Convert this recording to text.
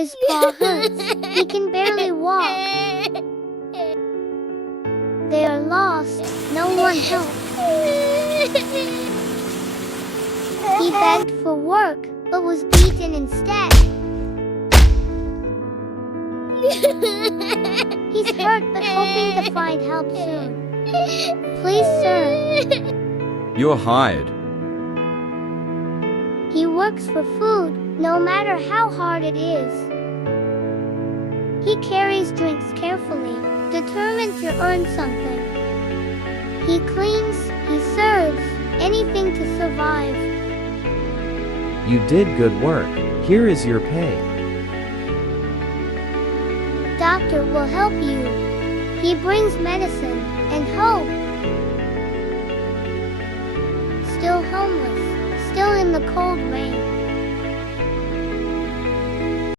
His paw hurts. He can barely walk. They are lost. No one helps. He begged for work, but was beaten instead. He's hurt but hoping to find help soon. Please, sir. You're hired. He works for food, no matter how hard it is. He carries drinks carefully, determined to earn something. He cleans, he serves, anything to survive. You did good work. Here is your pay. Doctor will help you. He brings medicine and hope. Still homeless, still in the cold rain.